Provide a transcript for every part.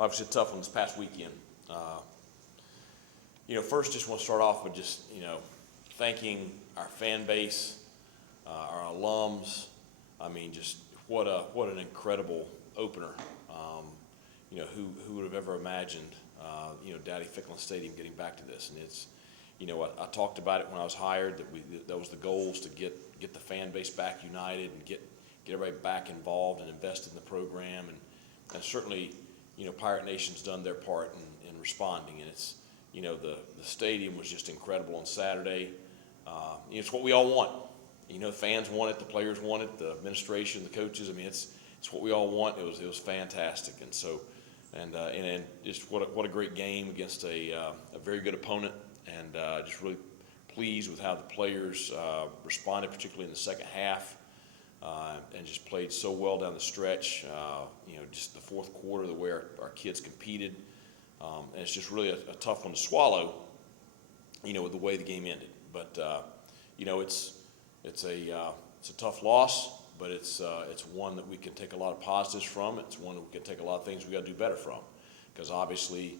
obviously a tough one this past weekend. First just want to start off with just, thanking our fan base, our alums. I mean, just what an incredible opener. Who would have ever imagined, Daddy Ficklin Stadium getting back to this? And it's, I talked about it when I was hired, that was the goals, to get the fan base back united and get everybody back involved and invested in the program. And certainly, Pirate Nation's done their part in responding. And it's, the stadium was just incredible on Saturday. It's what we all want. Fans want it, the players want it, the administration, the coaches. I mean, it's what we all want. It was fantastic. And so, and just what a great game against a very good opponent. And just really pleased with how the players responded, particularly in the second half, and just played so well down the stretch. Just the fourth quarter, the way our kids competed, and it's just really a tough one to swallow, with the way the game ended. But it's a tough loss, but it's one that we can take a lot of positives from. It's one that we can take a lot of things we got to do better from, because obviously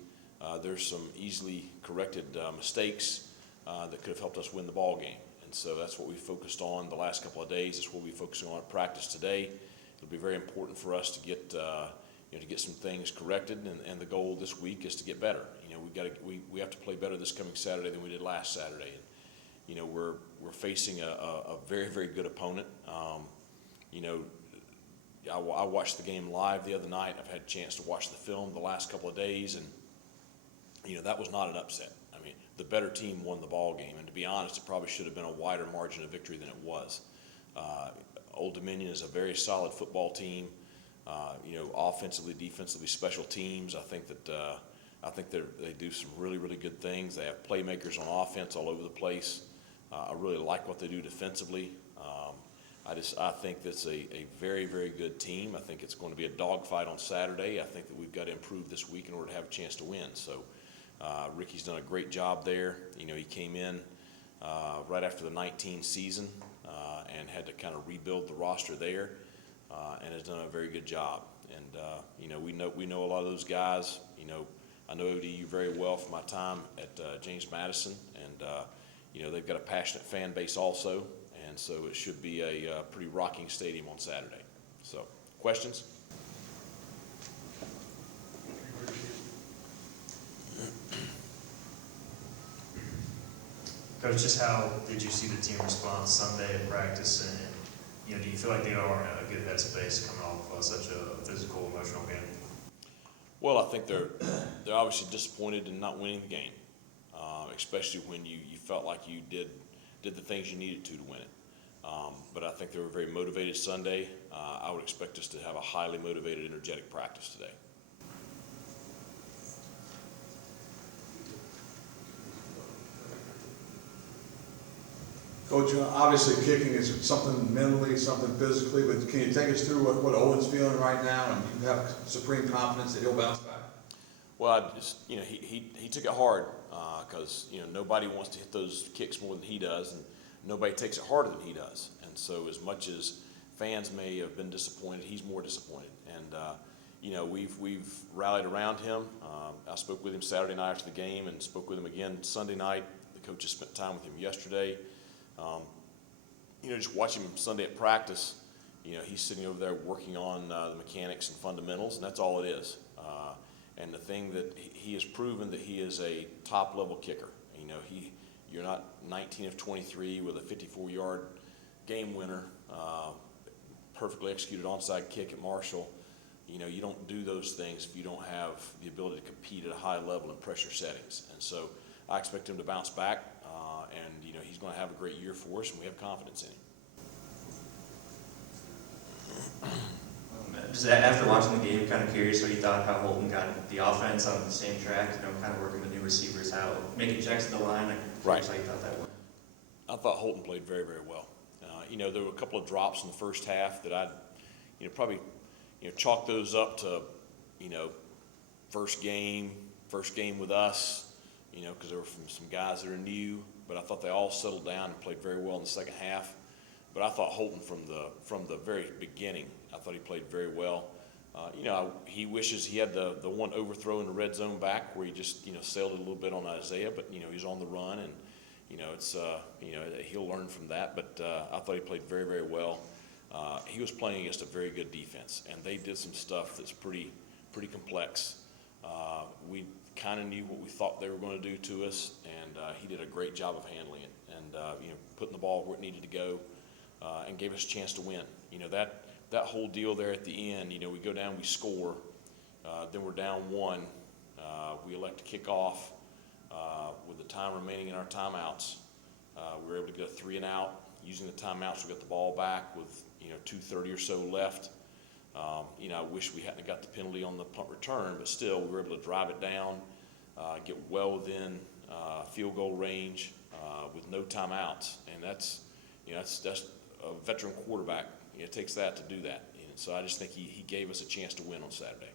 there's some easily corrected mistakes that could have helped us win the ball game. And so that's what we focused on the last couple of days. It's what we'll be focusing on at practice today. It'll be very important for us to get some things corrected, and the goal this week is to get better. We have to play better this coming Saturday than we did last Saturday. And, we're facing a very, very good opponent. I watched the game live the other night. I've had a chance to watch the film the last couple of days, and that was not an upset. I mean, the better team won the ball game, and to be honest, it probably should have been a wider margin of victory than it was. Old Dominion is a very solid football team. Offensively, defensively, special teams. I think they do some really, really good things. They have playmakers on offense all over the place. I really like what they do defensively. I think that's a very, very good team. I think it's going to be a dogfight on Saturday. I think that we've got to improve this week in order to have a chance to win. So Ricky's done a great job there. He came in right after the 19 season and had to kind of rebuild the roster there, and has done a very good job. And we know a lot of those guys. I know ODU very well from my time at James Madison, and they've got a passionate fan base also. And so it should be a pretty rocking stadium on Saturday. So, questions? Coach, just how did you see the team respond Sunday at practice, and do you feel like they are in a good headspace coming off such a physical, emotional game? Well, I think they're obviously disappointed in not winning the game, especially when you felt like you did the things you needed to win it. But I think they were very motivated Sunday. I would expect us to have a highly motivated, energetic practice today. Coach, obviously kicking is something mentally, something physically, but can you take us through what Owen's feeling right now, and you have supreme confidence that he'll bounce back? Well, he took it hard because nobody wants to hit those kicks more than he does, and nobody takes it harder than he does. And so as much as fans may have been disappointed, he's more disappointed. And we've rallied around him. I spoke with him Saturday night after the game, and spoke with him again Sunday night. The coaches spent time with him yesterday. Just watching him Sunday at practice, he's sitting over there working on the mechanics and fundamentals, and that's all it is. And the thing that he has proven that he is a top-level kicker. You're not 19 of 23 with a 54-yard game winner, perfectly executed onside kick at Marshall. You don't do those things if you don't have the ability to compete at a high level in pressure settings. And so I expect him to bounce back, and he's going to have a great year for us, and we have confidence in him. Just after watching the game, kind of curious what you thought, how Holton got the offense on the same track, kind of working with new receivers, how making checks to the line. Right. How you thought that went. I thought Holton played very, very well. There were a couple of drops in the first half that I'd, probably, chalk those up to, first game with us, because there were some guys that are new. But I thought they all settled down and played very well in the second half. But I thought Holton from the very beginning, I thought he played very well. He wishes he had the one overthrow in the red zone back where he just, sailed it a little bit on Isaiah, but, he's on the run, and, he'll learn from that. But I thought he played very, very well. He was playing against a very good defense, and they did some stuff that's pretty complex. We kind of knew what we thought they were going to do to us, and he did a great job of handling it and, putting the ball where it needed to go, and gave us a chance to win. That whole deal there at the end, we go down, we score, then we're down one. We elect to kick off with the time remaining in our timeouts. We were able to get a 3 and out using the timeouts. We got the ball back with 2:30 or so left. I wish we hadn't got the penalty on the punt return, but still we were able to drive it down, get well within field goal range with no timeouts, and that's a veteran quarterback. It takes that to do that. And so I just think he gave us a chance to win on Saturday.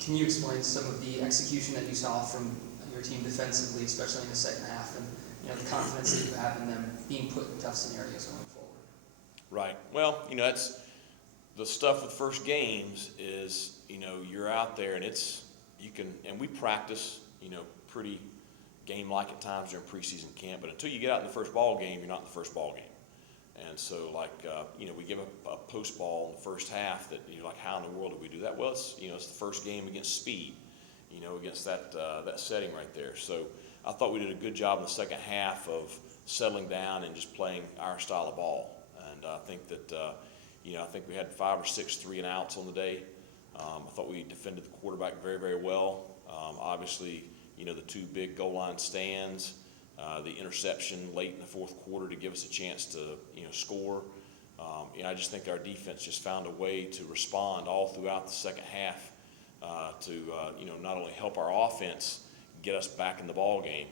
Can you explain some of the execution that you saw from your team defensively, especially in the second half, and the confidence that you have in them being put in tough scenarios going forward? Right. Well, that's the stuff with first games is, you're out there and and we practice, pretty game-like at times during preseason camp, but until you get out in the first ball game, you're not in the first ball game. And so, we give a post ball in the first half that you're like, how in the world did we do that? Well, it's the first game against speed, against that setting right there. So I thought we did a good job in the second half of settling down and just playing our style of ball. And I think that, I think we had 5 or 6 3 and outs on the day. I thought we defended the quarterback very, very well. Obviously, the 2 big goal line stands, the interception late in the fourth quarter to give us a chance to, score. I just think our defense just found a way to respond all throughout the second half to, not only help our offense get us back in the ball game,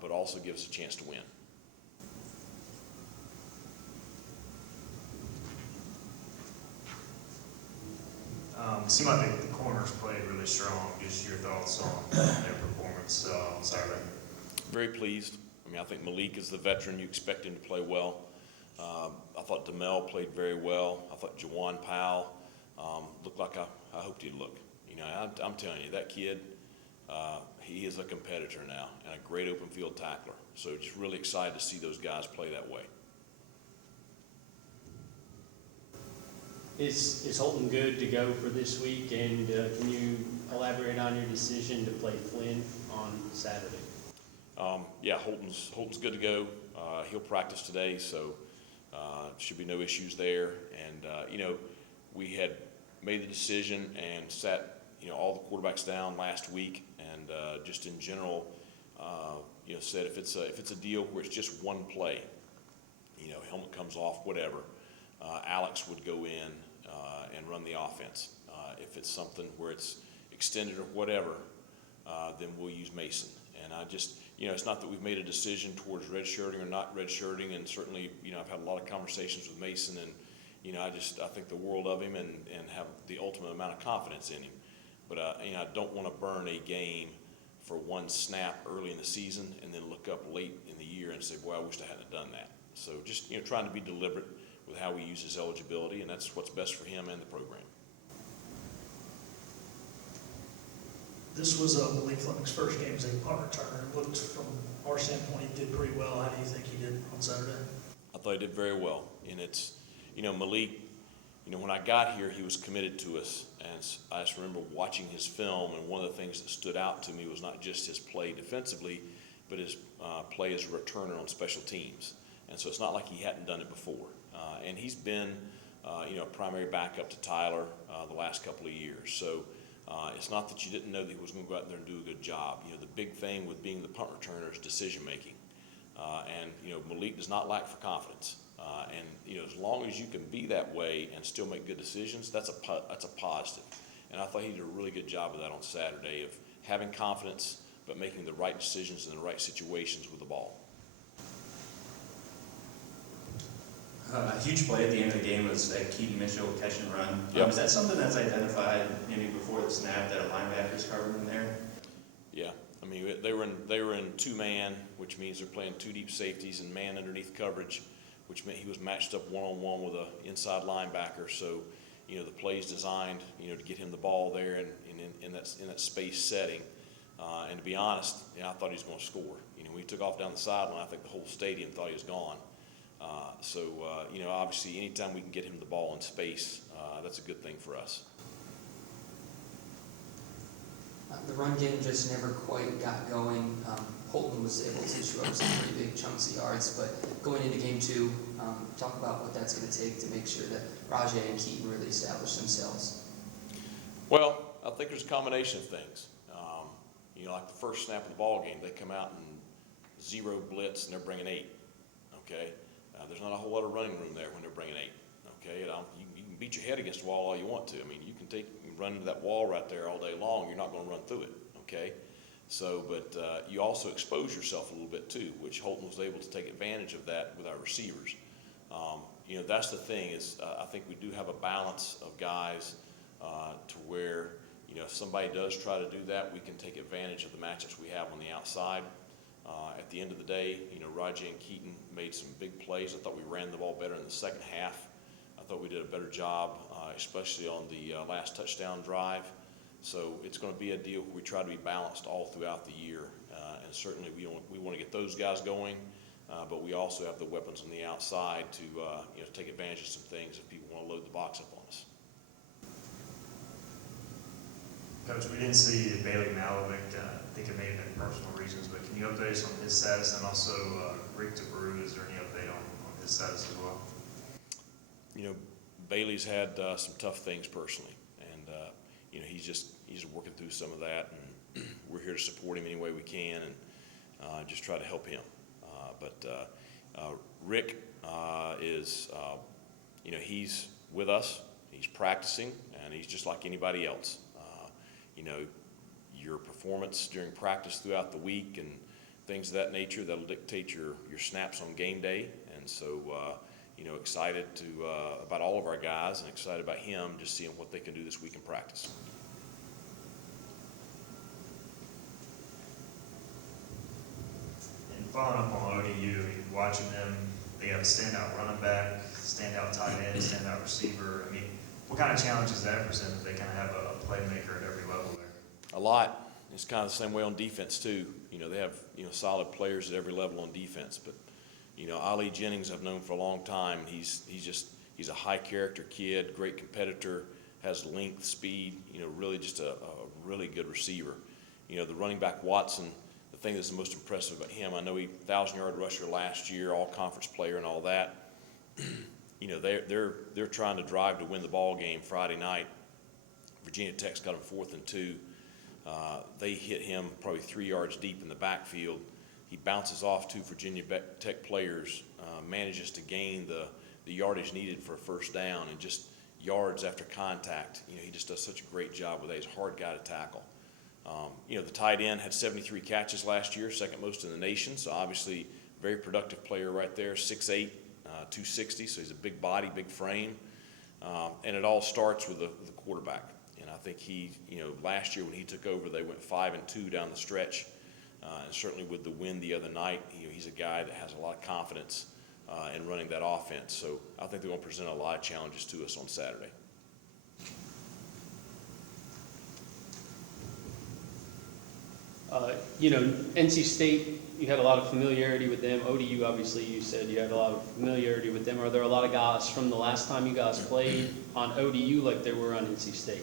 but also give us a chance to win. It seemed like the corners played really strong. Just your thoughts on their performance on Saturday. Very pleased. I think Malik is the veteran. You expect him to play well. I thought DeMel played very well. I thought Jawan Powell looked like I hoped he'd look. I'm telling you, that kid, he is a competitor now and a great open field tackler. So just really excited to see those guys play that way. Is Holton good to go for this week, and can you elaborate on your decision to play Flynn on Saturday? Yeah, Holton's good to go. He'll practice today, so should be no issues there. And we had made the decision and sat all the quarterbacks down last week, and just in general, said if it's a deal where it's just one play, helmet comes off, whatever. Alex would go in and run the offense. If it's something where it's extended or whatever, then we'll use Mason. And I just, it's not that we've made a decision towards redshirting or not redshirting, and certainly, I've had a lot of conversations with Mason, and, I think the world of him and have the ultimate amount of confidence in him. But, I don't want to burn a game for one snap early in the season and then look up late in the year and say, boy, I wish I hadn't done that. So just, trying to be deliberate with how we use his eligibility, and that's what's best for him and the program. This was Malik Fleming's first game as a punt returner. It looked, from our standpoint, he did pretty well. How do you think he did on Saturday? I thought he did very well. And it's, Malik, when I got here, he was committed to us. And I just remember watching his film, and one of the things that stood out to me was not just his play defensively, but his play as a returner on special teams. And so it's not like he hadn't done it before. And he's been, a primary backup to Tyler the last couple of years. So it's not that you didn't know that he was going to go out there and do a good job. The big thing with being the punt returner is decision making. And Malik does not lack for confidence. And as long as you can be that way and still make good decisions, that's a positive. And I thought he did a really good job of that on Saturday, of having confidence but making the right decisions in the right situations with the ball. A huge play at the end of the game was that Keaton Mitchell catch and run. Yep. Is that something that's identified maybe before the snap that a linebacker's covered in there? Yeah, they were in 2-man, which means they're playing 2 deep safeties and man underneath coverage. which meant he was matched up one-on-one with an inside linebacker. So, the play's designed, to get him the ball there and in that space setting. And to be honest, I thought he was going to score. When he took off down the sideline, I think the whole stadium thought he was gone. Obviously, anytime we can get him the ball in space, that's a good thing for us. The run game just never quite got going. Holton was able to show up some pretty big chunks of yards, but going into game 2, talk about what that's going to take to make sure that Rajay and Keaton really establish themselves. Well, I think there's a combination of things. Like the first snap of the ball game, they come out and 0 blitz and they're bringing 8. Okay, there's not a whole lot of running room there when they're bringing 8. Okay, you can beat your head against the wall all you want to. I mean, you can run into that wall right there all day long. You're not going to run through it. Okay, so but you also expose yourself a little bit too, which Holton was able to take advantage of that with our receivers. That's the thing is I think we do have a balance of guys to where if somebody does try to do that, we can take advantage of the matchups we have on the outside. At the end of the day, Rajay and Keaton made some big plays. I thought we ran the ball better in the second half. I thought we did a better job, especially on the last touchdown drive. So it's going to be a deal where we try to be balanced all throughout the year. And certainly we want to get those guys going, but we also have the weapons on the outside to take advantage of some things if people want to load the box up on us. Coach, we didn't see Bailey Malovic. I think it may have been personal reasons, but can you update us on his status? And also Rick DeBrew, is there any update on his status as well? Bailey's had some tough things personally, and he's working through some of that, and we're here to support him any way we can and just try to help him. But Rick is, he's with us. He's practicing, and he's just like anybody else. Your performance during practice throughout the week and things of that nature, that'll dictate your snaps on game day. And so, excited about all of our guys and excited about him, just seeing what they can do this week in practice. And following up on ODU, watching them, they have a standout running back, standout tight end, standout receiver. I mean, what kind of challenges that present if they kind of have a playmaker at every level there? A lot. It's kind of the same way on defense too. They have solid players at every level on defense. But Ali Jennings I've known for a long time. He's a high character kid, great competitor, has length, speed. Really just a really good receiver. The running back Watson. The thing that's the most impressive about him, I know he 1,000-yard rusher last year, all conference player and all that. They're trying to drive to win the ball game Friday night. Virginia Tech's got him 4th and 2. They hit him probably 3 yards deep in the backfield. He bounces off 2 Virginia Tech players, manages to gain the yardage needed for a first down and just yards after contact. He just does such a great job with that. He's a hard guy to tackle. The tight end had 73 catches last year, second most in the nation. So obviously very productive player right there, 6'8", 260. So he's a big body, big frame. And it all starts with the quarterback. And I think last year when he took over, they went 5-2 down the stretch. And certainly with the win the other night, he's a guy that has a lot of confidence in running that offense. So I think they're going to present a lot of challenges to us on Saturday. NC State, you had a lot of familiarity with them. ODU, obviously, you said you had a lot of familiarity with them. Are there a lot of guys from the last time you guys played on ODU like there were on NC State?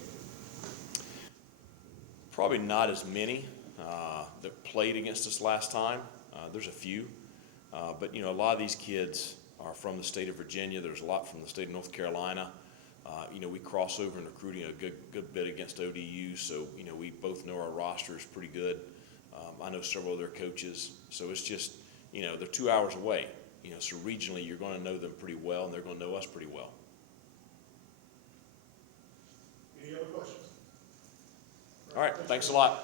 Probably not as many that played against us last time. There's a few. But, a lot of these kids are from the state of Virginia. There's a lot from the state of North Carolina. We cross over in recruiting a good bit against ODU, so, we both know our roster is pretty good. I know several of their coaches, so it's just, they're 2 hours away. So regionally you're going to know them pretty well, and they're going to know us pretty well. Any other questions? All right, thanks a lot.